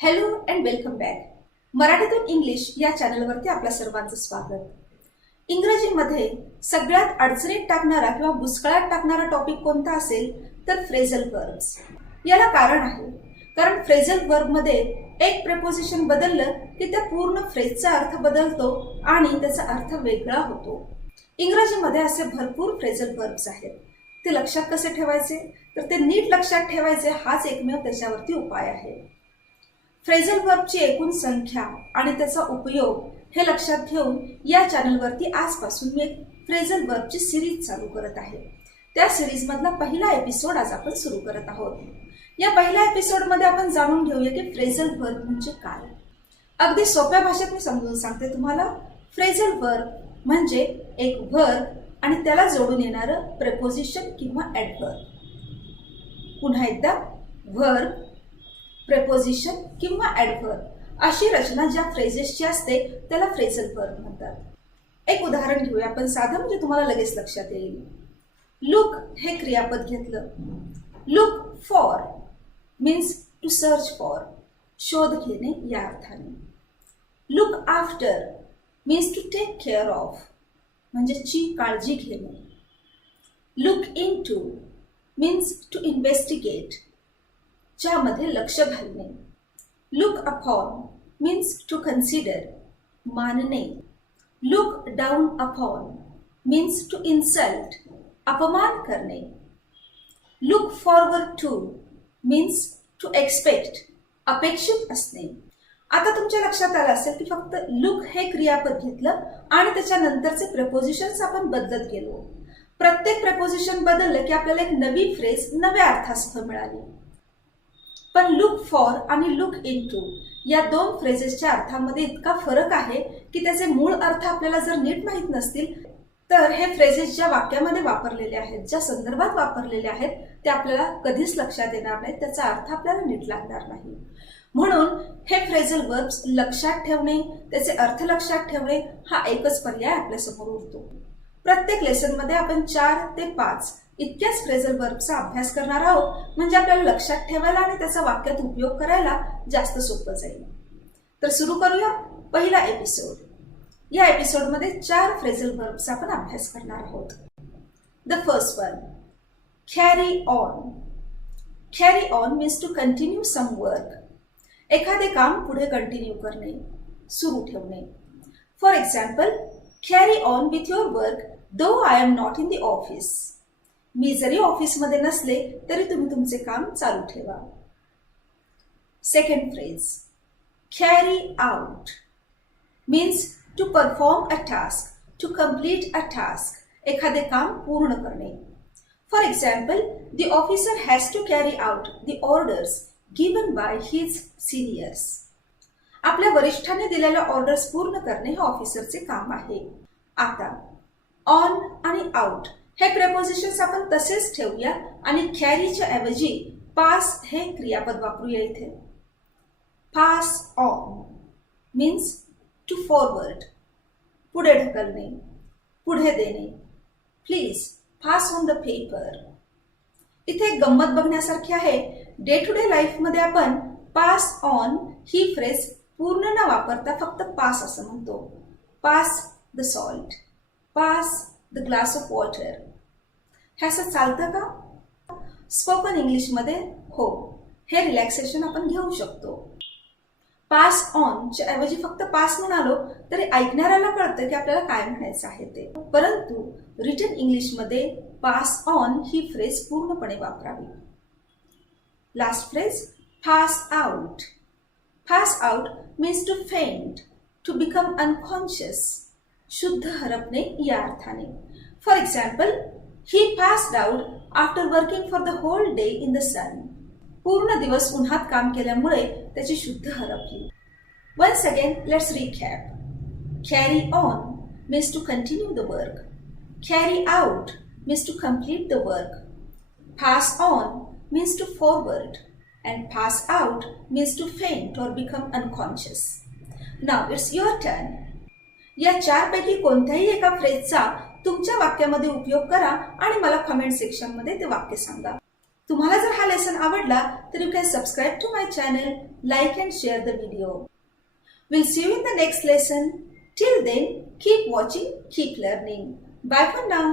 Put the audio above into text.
Hello and welcome back. मराठीतून English या चॅनलवरती आपल्या सर्वांचं स्वागत. इंग्रजीमध्ये सगळ्यात अडचणीत टाकणारा किंवा बुचकळ्यात टाकणारा टॉपिक कोणता असेल तर फ्रेझल वर्ब्स. याला कारण आहे, कारण फ्रेझल वर्बमध्ये एक प्रेपोजिशन बदललं की त्या पूर्ण फ्रेजचा अर्थ बदलतो आणि त्याचा अर्थ वेगळा होतो. इंग्रजीमध्ये असे भरपूर फ्रेझल वर्ब्स आहेत. ते लक्षात कसे ठेवायचे, तर ते नीट लक्षात ठेवायचे हाच एकमेव त्याच्यावरती उपाय आहे. फ्रेझल वर्बची एकूण संख्या आणि त्याचा उपयोग हे लक्षात घेऊन या चॅनलवरती आजपासून मी एक फ्रेझल वर्बची सिरीज चालू करत आहे. त्या सिरीजमधला पहिला एपिसोड आज आपण सुरू करत आहोत. या पहिल्या एपिसोडमध्ये आपण जाणून घेऊया की फ्रेझल वर्ब म्हणजे काय. अगदी सोप्या भाषेत मी समजून सांगते तुम्हाला. फ्रेझल वर्ब म्हणजे एक वर्ब आणि त्याला जोडून येणारं प्रेपोजिशन किंवा ॲडव्हर्ब. पुन्हा एकदा, वर्ब, प्रेपोजिशन किंवा ॲडव्हर्ब अशी रचना ज्या फ्रेजेसची असते त्याला फ्रेझल वर्ब म्हणतात. एक उदाहरण घेऊया आपण साधं, म्हणजे तुम्हाला लगेच लक्षात येईल. लुक हे क्रियापद घेतलं. Look for means to search for, शोध घेणे या अर्थाने. Look after means to take care of, म्हणजे ची काळजी घेणे. Look into means to investigate, ज्यामध्ये लक्ष घालणे. Look upon means to consider, मानणे. Look down upon means to insult, अपमान करणे. Look forward to means to expect, अपेक्षित असणे. आता तुमच्या लक्षात आलं असेल की फक्त लुक हे क्रियापद घेतलं आणि त्याच्यानंतरचे प्रेपोजिशन्स आपण बदलत गेलो. प्रत्येक प्रेपोजिशन बदललं की आपल्याला एक नवी फ्रेज नव्या अर्थासह मिळाली. पण लुक फॉर आणि लुक इन टू या दोन फ्रेजेसच्या अर्थामध्ये इतका फरक आहे की त्याचे मूळ अर्थ आपल्याला जर नीट माहीत नसतील तर हे फ्रेजेस ज्या वाक्यामध्ये वापरलेले आहेत, ज्या संदर्भात वापरलेले आहेत, ते आपल्याला कधीच लक्षात येणार नाही, त्याचा अर्थ आपल्याला नीट लागणार नाही. म्हणून हे फ्रेझल वर्ब्स लक्षात ठेवणे, त्याचे अर्थ लक्षात ठेवणे हा एकच पर्याय आपल्यासमोर उरतो. प्रत्येक लेसनमध्ये आपण 4 ते 5 इतक्याच फ्रेझल वर्बचा अभ्यास करणार आहोत, म्हणजे आपल्याला लक्षात ठेवायला आणि त्याचा वाक्यात उपयोग करायला जास्त सोपं जाईल. तर सुरू करूया पहिला एपिसोड. या एपिसोडमध्ये 4 फ्रेझल वर्ब्सचा आपण अभ्यास करणार आहोत. The first one, carry on. Carry on means to continue some work. एखादे काम पुढे कंटिन्यू करणे, सुरू ठेवणे. For example, carry on with your work though I am not in the office. मी जरी ऑफिसमध्ये नसले तरी तुम्ही तुमचे काम चालू ठेवा. Second phrase, carry out means to perform a task, to complete a task. एखादे काम पूर्ण करणे. For example, the officer has to carry out the orders given by his seniors. आपल्या वरिष्ठांनी दिलेल्या ऑर्डर्स पूर्ण करणे हे ऑफिसरचे काम आहे. आता ऑन आणि आउट हे प्रेपोजिशन्स आपण तसेच ठेवूया आणि कॅरीच्या ऐवजी पास हे क्रियापद वापरूया इथे. Pass on means to forward, पुढे ढकलणे, पुढे देणे. Please pass on the paper. इथे एक गंमत बघण्यासारखी आहे. डे टू डे लाईफमध्ये आपण पास ऑन ही फ्रेज पूर्ण न वापरता फक्त पास असं म्हणतो. Pass the salt, pass the glass of water. हे असं चालतं का? स्पोकन इंग्लिशमध्ये हो, हे रिलॅक्सेशन आपण घेऊ शकतो. पास ऑनच्या ऐवजी फक्त पास म्हणालो तरी ऐकणाऱ्याला कळतं की आपल्याला काय म्हणायचं आहे ते. परंतु रिटन इंग्लिशमध्ये पास ऑन ही फ्रेज पूर्णपणे वापरावी. Last phrase, pass out. Pass out means to faint, to become unconscious, शुद्ध हरपणे या अर्थाने. For example, he passed out after working for the whole day in the sun. पूर्ण दिवस उन्हात काम केल्यामुळे त्याची शुद्ध हरपली. Once again let's recap. Carry on means to continue the work. Carry out means to complete the work. Pass on means to forward and pass out means to faint or become unconscious. Now it's your turn. या 4 पैकी कोणत्याही एका फ्रेजचा तुमच्या वाक्यामध्ये उपयोग करा आणि मला कमेंट सेक्शनमध्ये ते वाक्य सांगा. तुम्हाला जर हा लेसन आवडला तर you can subscribe to my channel, like and share the video. We'll see you in the next lesson. Till then, keep watching, keep learning. Bye for now.